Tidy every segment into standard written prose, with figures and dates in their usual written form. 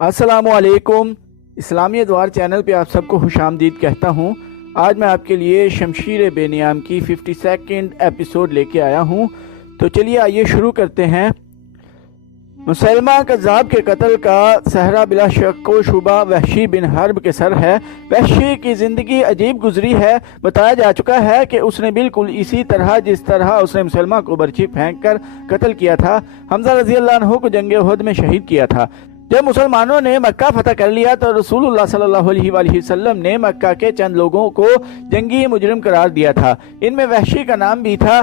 السلام علیکم۔ اسلامی ادوار چینل پہ آپ سب کو خوش آمدید کہتا ہوں۔ آج میں آپ کے لیے شمشیر بے نیام کی 52 ایپیسوڈ لے کے آیا ہوں، تو چلیے آئیے شروع کرتے ہیں۔ مسلمہ کذاب کے قتل کا صحرا بلا شک و شبہ وحشی بن حرب کے سر ہے۔ وحشی کی زندگی عجیب گزری ہے۔ بتایا جا چکا ہے کہ اس نے بالکل اسی طرح جس طرح اس نے مسلمہ کو برچھی پھینک کر قتل کیا تھا، حمزہ رضی اللہ عنہ کو جنگ احد میں شہید کیا تھا۔ جب مسلمانوں نے مکہ فتح کر لیا تو رسول اللہ صلی اللہ علیہ وآلہ وسلم نے مکہ کے چند لوگوں کو جنگی مجرم قرار دیا تھا۔ ان میں وحشی کا نام بھی تھا۔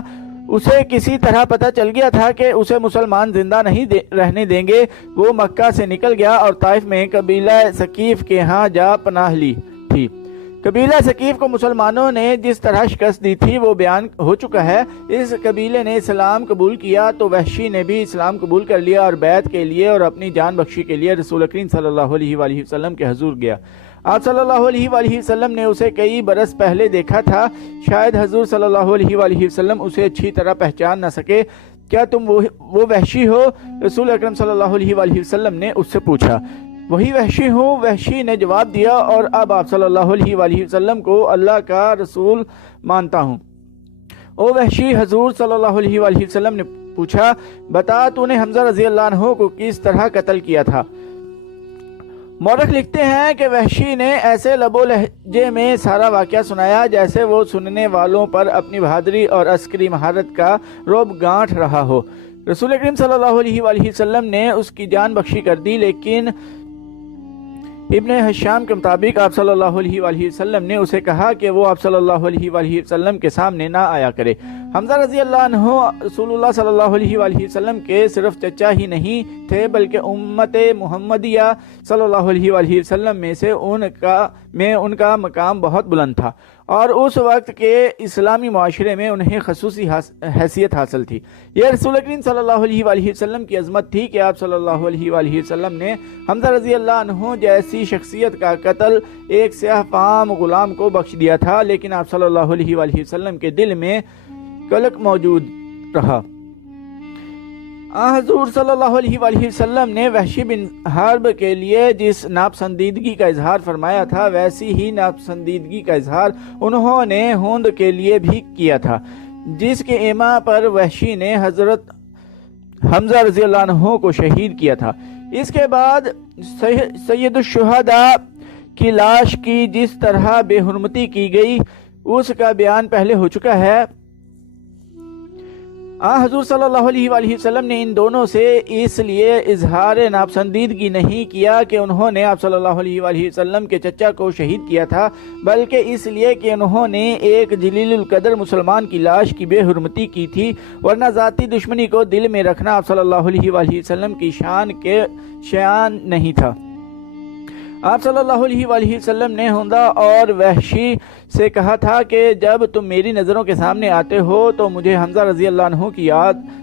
اسے کسی طرح پتہ چل گیا تھا کہ اسے مسلمان زندہ نہیں رہنے دیں گے۔ وہ مکہ سے نکل گیا اور طائف میں قبیلہ ثقیف کے ہاں جا پناہ لی تھی۔ قبیلہ ثقیف کو مسلمانوں نے جس طرح شکست دی تھی وہ بیان ہو چکا ہے۔ اس قبیلے نے اسلام قبول کیا تو وحشی نے بھی اسلام قبول کر لیا اور بیعت کے لیے اور اپنی جان بخشی کے لیے رسول اکریم صلی اللہ علیہ وآلہ وسلم کے حضور گیا۔ آپ صلی اللہ علیہ وآلہ وسلم نے اسے کئی برس پہلے دیکھا تھا، شاید حضور صلی اللہ علیہ وآلہ وسلم اسے اچھی طرح پہچان نہ سکے۔ کیا تم وہ وحشی ہو؟ رسول اکرم صلی اللہ علیہ وآلہ وسلم نے اس سے پوچھا۔ وہی وحشی ہوں، وحشی نے جواب دیا، اور اب آپ صلی اللہ علیہ وآلہ وسلم کو اللہ کا رسول مانتا ہوں۔ او وحشی، حضور صلی اللہ علیہ وآلہ وسلم نے پوچھا، بتا تو نے حمزہ رضی اللہ عنہ کو کس طرح قتل کیا تھا؟ مورخ لکھتے ہیں کہ وحشی نے ایسے لب و لہجے میں سارا واقعہ سنایا جیسے وہ سننے والوں پر اپنی بہادری اور عسکری مہارت کا رعب گانٹھ رہا ہو۔ رسول اکریم صلی اللہ علیہ وآلہ وسلم نے اس کی جان بخشی کر دی، لیکن ابن حشام کے مطابق آپ صلی اللہ علیہ وآلہ وسلم نے اسے کہا کہ وہ آپ صلی اللہ علیہ وآلہ وسلم کے سامنے نہ آیا کرے۔ حمزہ رضی اللہ عنہ رسول اللہ صلی اللہ علیہ وآلہ وسلم کے صرف چچا ہی نہیں تھے بلکہ امت محمدیہ صلی اللہ علیہ وآلہ وسلم میں سے ان کا مقام بہت بلند تھا، اور اس وقت کے اسلامی معاشرے میں انہیں خصوصی حیثیت حاصل تھی۔ یہ رسول اکریم صلی اللہ علیہ وآلہ وسلم کی عظمت تھی کہ آپ صلی اللہ علیہ وآلہ وسلم نے حمزہ رضی اللہ عنہ جیسی شخصیت کا قتل ایک سیاہ فام غلام کو بخش دیا تھا، لیکن آپ صلی اللہ علیہ وآلہ وسلم کے دل میں قلق موجود رہا۔ حضور صلی اللہ علیہ وآلہ وسلم نے وحشی بن حرب کے لیے جس ناپسندیدگی کا اظہار فرمایا تھا، ویسی ہی ناپسندیدگی کا اظہار انہوں نے ہند کے لیے بھی کیا تھا، جس کے ایما پر وحشی نے حضرت حمزہ رضی اللہ عنہ کو شہید کیا تھا۔ اس کے بعد سید الشہداء کی لاش کی جس طرح بے حرمتی کی گئی اس کا بیان پہلے ہو چکا ہے۔ حضور صلی اللہ علیہ وآلہ وسلم نے ان دونوں سے اس لیے اظہار ناپسندیدگی نہیں کیا کہ انہوں نے آپ صلی اللہ علیہ وآلہ وسلم کے چچا کو شہید کیا تھا، بلکہ اس لیے کہ انہوں نے ایک جلیل القدر مسلمان کی لاش کی بے حرمتی کی تھی، ورنہ ذاتی دشمنی کو دل میں رکھنا آپ صلی اللہ علیہ وآلہ وسلم کی شان نہیں تھا۔ آپ صلی اللہ علیہ وآلہ وسلم نے حمزہ اور وحشی سے کہا تھا کہ جب تم میری نظروں کے سامنے آتے ہو تو مجھے حمزہ رضی اللہ عنہ کی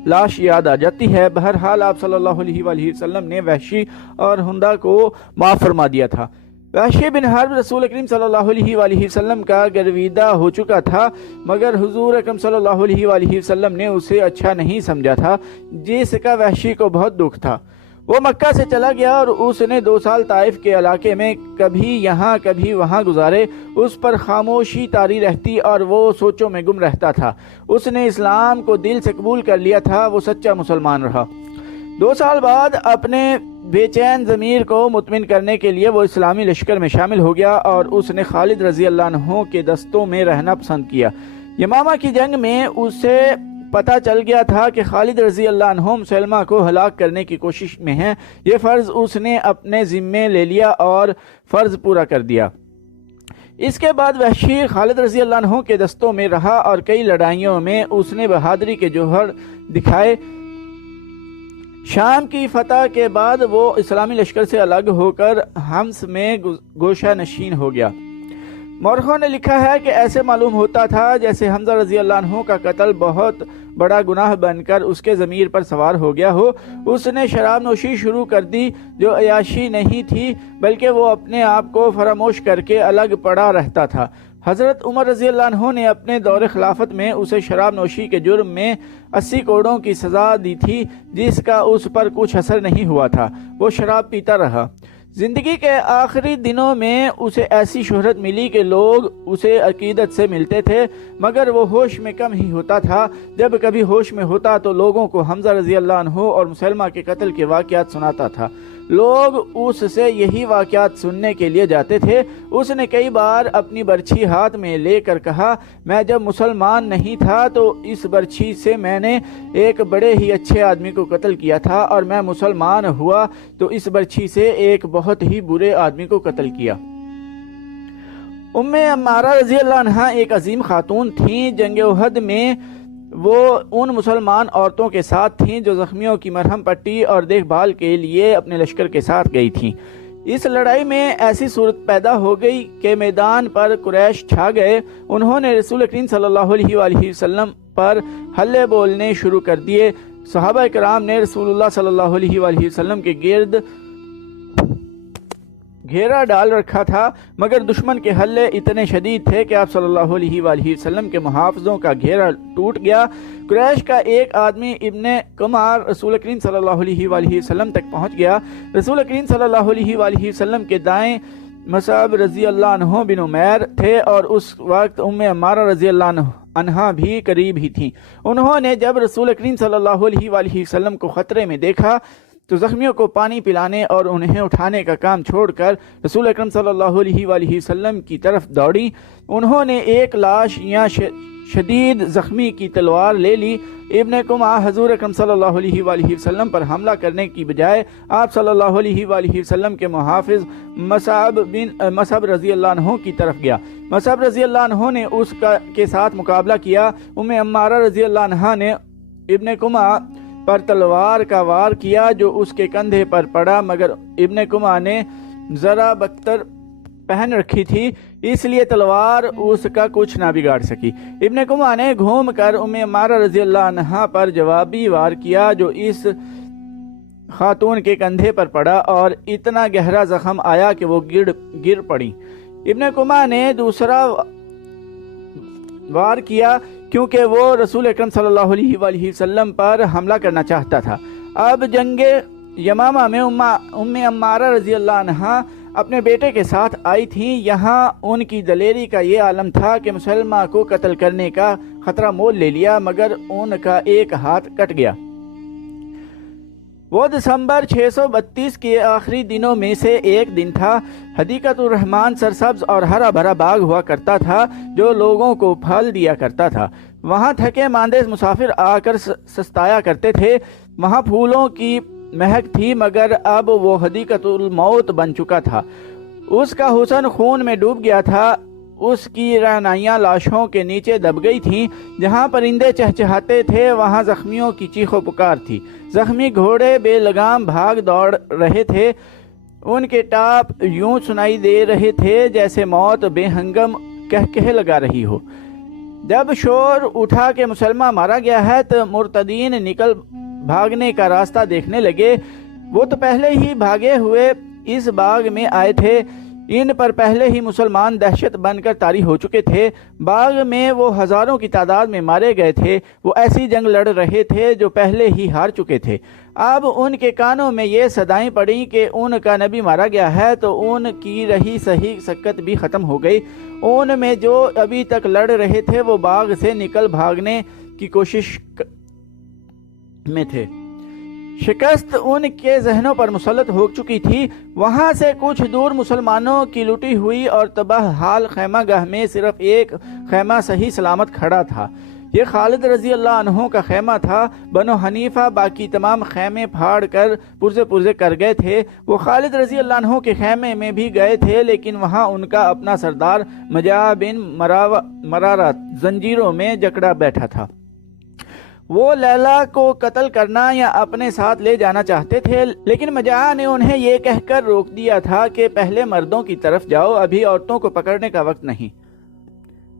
لاش یاد آ جاتی ہے۔ بہرحال آپ صلی اللہ علیہ وآلہ وسلم نے وحشی اور حمزہ کو معاف فرما دیا تھا۔ وحشی بن حرب رسول اکریم صلی اللہ علیہ وآلہ وسلم کا گرویدہ ہو چکا تھا، مگر حضور اکرم صلی اللہ علیہ وآلہ وسلم نے اسے اچھا نہیں سمجھا تھا، جس کا وحشی کو بہت دکھ تھا۔ وہ مکہ سے چلا گیا اور اس نے 2 سال طائف کے علاقے میں کبھی یہاں کبھی وہاں گزارے۔ اس پر خاموشی طاری رہتی اور وہ سوچوں میں گم رہتا تھا۔ اس نے اسلام کو دل سے قبول کر لیا تھا، وہ سچا مسلمان رہا۔ 2 سال بعد اپنے بے چین ضمیر کو مطمئن کرنے کے لیے وہ اسلامی لشکر میں شامل ہو گیا اور اس نے خالد رضی اللہ عنہ کے دستوں میں رہنا پسند کیا۔ یمامہ کی جنگ میں اسے پتہ چل گیا تھا کہ خالد رضی اللہ عنہ مسلمہ کو ہلاک کرنے کی کوشش میں ہیں۔ یہ فرض اس نے اپنے ذمے لے لیا اور فرض پورا کر دیا۔ اس کے بعد وحشی خالد رضی اللہ عنہ کے دستوں میں رہا اور کئی لڑائیوں میں اس نے بہادری کے جوہر دکھائے۔ شام کی فتح کے بعد وہ اسلامی لشکر سے الگ ہو کر حمص میں گوشہ نشین ہو گیا۔ مورخوں نے لکھا ہے کہ ایسے معلوم ہوتا تھا جیسے حمزہ رضی اللہ عنہ کا قتل بہت بڑا گناہ بن کر اس کے ضمیر پر سوار ہو گیا ہو۔ اس نے شراب نوشی شروع کر دی جو عیاشی نہیں تھی بلکہ وہ اپنے آپ کو فراموش کر کے الگ پڑا رہتا تھا۔ حضرت عمر رضی اللہ عنہ نے اپنے دور خلافت میں اسے شراب نوشی کے جرم میں 80 کوڑوں کی سزا دی تھی، جس کا اس پر کچھ اثر نہیں ہوا تھا۔ وہ شراب پیتا رہا۔ زندگی کے آخری دنوں میں اسے ایسی شہرت ملی کہ لوگ اسے عقیدت سے ملتے تھے، مگر وہ ہوش میں کم ہی ہوتا تھا۔ جب کبھی ہوش میں ہوتا تو لوگوں کو حمزہ رضی اللہ عنہ اور مسلمہ کے قتل کے واقعات سناتا تھا۔ لوگ اس سے یہی واقعات سننے کے لیے جاتے تھے۔ اس نے کئی بار اپنی برچھی ہاتھ میں لے کر کہا، میں جب مسلمان نہیں تھا تو اس برچھی سے میں نے ایک بڑے ہی اچھے آدمی کو قتل کیا تھا، اور میں مسلمان ہوا تو اس برچھی سے ایک بہت ہی برے آدمی کو قتل کیا۔ ام عمارہ رضی اللہ عنہا ایک عظیم خاتون تھیں۔ جنگ احد میں وہ ان مسلمان عورتوں کے ساتھ تھیں جو زخمیوں کی مرہم پٹی اور دیکھ بھال کے لیے اپنے لشکر کے ساتھ گئی تھیں۔ اس لڑائی میں ایسی صورت پیدا ہو گئی کہ میدان پر قریش چھا گئے۔ انہوں نے رسول کریم صلی اللہ علیہ وآلہ وسلم پر حلے بولنے شروع کر دیے۔ صحابہ کرام نے رسول اللہ صلی اللہ علیہ وآلہ وسلم کے گرد گھیرا ڈال رکھا تھا، مگر دشمن کے حلے اتنے شدید تھے کہ آپ صلی اللہ علیہ وآلہ وسلم کے محافظوں کا گھیرا ٹوٹ گیا۔ قریش کا ایک آدمی ابن کمار رسول کریم صلی اللہ علیہ وآلہ وسلم تک پہنچ گیا۔ رسول کریم صلی اللہ علیہ وآلہ وسلم کے دائیں مصعب رضی اللہ عنہ بن عمیر تھے، اور اس وقت ام عمارہ رضی اللہ عنہا بھی قریب ہی تھیں۔ انہوں نے جب رسول کریم صلی اللہ علیہ وآلہ وسلم کو خطرے میں دیکھا تو زخمیوں کو پانی پلانے اور انہیں اٹھانے کا کام چھوڑ کر رسول اکرم صلی اللہ علیہ وآلہ وسلم کی طرف دوڑی۔ انہوں نے ایک لاش یا شدید زخمی کی تلوار لے لی۔ ابن کمع حضور اکرم صلی اللہ علیہ وآلہ وسلم پر حملہ کرنے کی بجائے آپ صلی اللہ علیہ وآلہ وسلم کے محافظ مصعب رضی اللہ عنہ کی طرف گیا۔ مصعب رضی اللہ عنہ نے اس کے ساتھ مقابلہ کیا۔ ام عمارہ رضی اللہ عنہا نے ابن کمع پر تلوار کا وار کیا جو اس کے کندھے پر پڑا، مگر ابن کمع نے ذرا بختر پہن رکھی تھی، اس لیے تلوار اس کا کچھ نہ بگاڑ سکی۔ ابن کمع نے گھوم کر ام عمارہ رضی اللہ عنہا پر جوابی وار کیا جو اس خاتون کے کندھے پر پڑا اور اتنا گہرا زخم آیا کہ وہ گر پڑی۔ ابن کمع نے دوسرا وار کیا کیونکہ وہ رسول اکرم صلی اللہ علیہ وآلہ وسلم پر حملہ کرنا چاہتا تھا۔ اب جنگ یمامہ میں ام عمارہ رضی اللہ عنہا اپنے بیٹے کے ساتھ آئی تھیں۔ یہاں ان کی دلیری کا یہ عالم تھا کہ مسلمہ کو قتل کرنے کا خطرہ مول لے لیا، مگر ان کا ایک ہاتھ کٹ گیا۔ وہ دسمبر 632 کے آخری دنوں میں سے ایک دن تھا۔ حدیقۃ الرحمن سرسبز اور ہرا بھرا باغ ہوا کرتا تھا جو لوگوں کو پھل دیا کرتا تھا۔ وہاں تھکے ماندے مسافر آ کر سستایا کرتے تھے۔ وہاں پھولوں کی مہک تھی، مگر اب وہ حدیقۃ الموت بن چکا تھا۔ اس کا حسن خون میں ڈوب گیا تھا۔ اس کی رہنائیاں لاشوں کے نیچے دب گئی تھیں۔ جہاں پرندے چہچہاتے تھے وہاں زخمیوں کی چیخ و پکار تھی۔ زخمی گھوڑے بے لگام بھاگ دوڑ رہے تھے۔ ان کے ٹاپ یوں سنائی دے رہے تھے جیسے موت بے ہنگم کہہ لگا رہی ہو۔ جب شور اٹھا کہ مسلمہ مارا گیا ہے تو مرتدین نکل بھاگنے کا راستہ دیکھنے لگے۔ وہ تو پہلے ہی بھاگے ہوئے اس باغ میں آئے تھے۔ ان پر پہلے ہی مسلمان دہشت بن کر طاری ہو چکے تھے۔ باغ میں وہ ہزاروں کی تعداد میں مارے گئے تھے۔ وہ ایسی جنگ لڑ رہے تھے جو پہلے ہی ہار چکے تھے۔ اب ان کے کانوں میں یہ صدائیں پڑیں کہ ان کا نبی مارا گیا ہے تو ان کی رہی صحیح سکت بھی ختم ہو گئی۔ ان میں جو ابھی تک لڑ رہے تھے وہ باغ سے نکل بھاگنے کی کوشش میں تھے۔ شکست ان کے ذہنوں پر مسلط ہو چکی تھی۔ وہاں سے کچھ دور مسلمانوں کی لٹی ہوئی اور تباہ حال خیمہ گاہ میں صرف ایک خیمہ صحیح سلامت کھڑا تھا۔ یہ خالد رضی اللہ عنہ کا خیمہ تھا۔ بنو حنیفہ باقی تمام خیمے پھاڑ کر پرزے کر گئے تھے۔ وہ خالد رضی اللہ عنہ کے خیمے میں بھی گئے تھے، لیکن وہاں ان کا اپنا سردار مجاع بن مرارہ زنجیروں میں جکڑا بیٹھا تھا۔ وہ لیلا کو قتل کرنا یا اپنے ساتھ لے جانا چاہتے تھے، لیکن مجاع نے انہیں یہ کہہ کر روک دیا تھا کہ پہلے مردوں کی طرف جاؤ، ابھی عورتوں کو پکڑنے کا وقت نہیں۔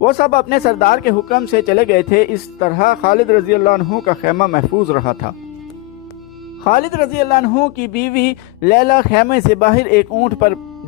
وہ سب اپنے سردار کے حکم سے چلے گئے تھے۔ اس طرح خالد رضی اللہ عنہ کا خیمہ محفوظ رہا تھا۔ خالد رضی اللہ عنہ کی بیوی لیلا خیمے سے باہر ایک اونٹ پر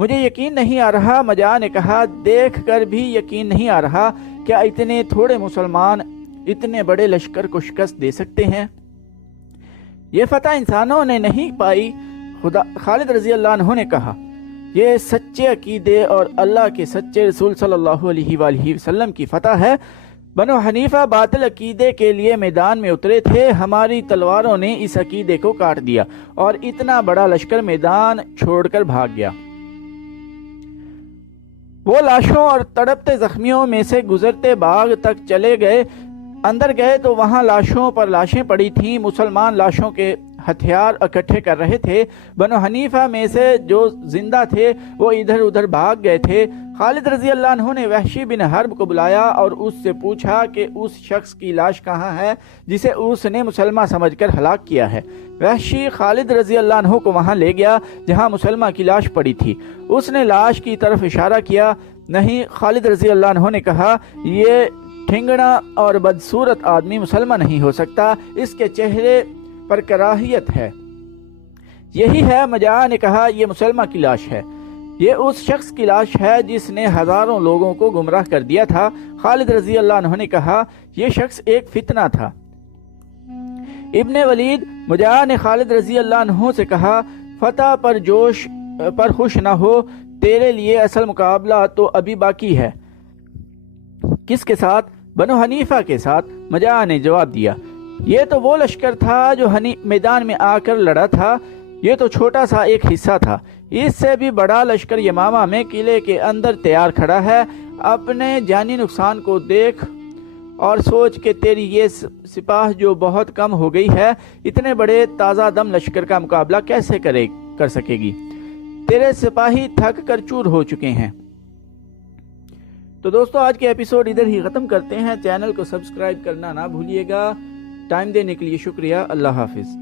مجھے یقین نہیں آ رہا۔ مجاع نے کہا، دیکھ کر بھی یقین نہیں آ رہا کیا اتنے تھوڑے مسلمان اتنے بڑے لشکر کو شکست دے سکتے ہیں؟ یہ فتح انسانوں نے نہیں پائی۔ خالد رضی اللہ عنہ نے کہا، یہ سچے عقیدے اور اللہ کے سچے رسول صلی اللہ علیہ وآلہ وسلم کی فتح ہے۔ بنو حنیفہ باطل عقیدے کے لیے میدان میں اترے تھے، ہماری تلواروں نے اس عقیدے کو کاٹ دیا اور اتنا بڑا لشکر میدان چھوڑ کر بھاگ گیا۔ وہ لاشوں اور تڑپتے زخمیوں میں سے گزرتے باغ تک چلے گئے۔ اندر گئے تو وہاں لاشوں پر لاشیں پڑی تھیں۔ مسلمان لاشوں کے ہتھیار اکٹھے کر رہے تھے۔ بنو حنیفہ میں سے جو زندہ تھے وہ ادھر ادھر بھاگ گئے تھے۔ خالد رضی اللہ عنہ نے وحشی بن حرب کو بلایا اور اس سے پوچھا کہ اس شخص کی لاش کہاں ہے جسے اس نے مسلمہ سمجھ کر ہلاک کیا ہے۔ وحشی خالد رضی اللہ عنہ کو وہاں لے گیا جہاں مسلمہ کی لاش پڑی تھی۔ اس نے لاش کی طرف اشارہ کیا۔ نہیں، خالد رضی اللہ عنہ نے کہا، یہ ٹھنگڑا اور بدصورت آدمی مسلمہ نہیں ہو سکتا، اس کے چہرے پر کراہیت ہے۔ یہی ہے، مجاع نے کہا، یہ مسلمہ کی لاش ہے، یہ اس شخص کی لاش ہے جس نے ہزاروں لوگوں کو گمراہ کر دیا تھا۔ خالد رضی اللہ عنہ نے کہا، یہ شخص ایک فتنہ تھا۔ ابن ولید مجاع نے خالد رضی اللہ عنہ سے کہا، فتح پر جوش پر خوش نہ ہو، تیرے لیے اصل مقابلہ تو ابھی باقی ہے۔ کس کے ساتھ؟ بنو حنیفہ کے ساتھ، مجاع نے جواب دیا۔ یہ تو وہ لشکر تھا جو میدان میں آ کر لڑا تھا، یہ تو چھوٹا سا ایک حصہ تھا، اس سے بھی بڑا لشکر یمامہ میں قلعے کے اندر تیار کھڑا ہے۔ اپنے جانی نقصان کو دیکھ اور سوچ کہ تیری یہ سپاہ جو بہت کم ہو گئی ہے، اتنے بڑے تازہ دم لشکر کا مقابلہ کیسے کر سکے گی؟ تیرے سپاہی تھک کر چور ہو چکے ہیں۔ تو دوستو، آج کے ایپیسوڈ ادھر ہی ختم کرتے ہیں۔ چینل کو سبسکرائب کرنا نہ بھولیے گا۔ ٹائم دینے کے لیے شکریہ۔ اللہ حافظ۔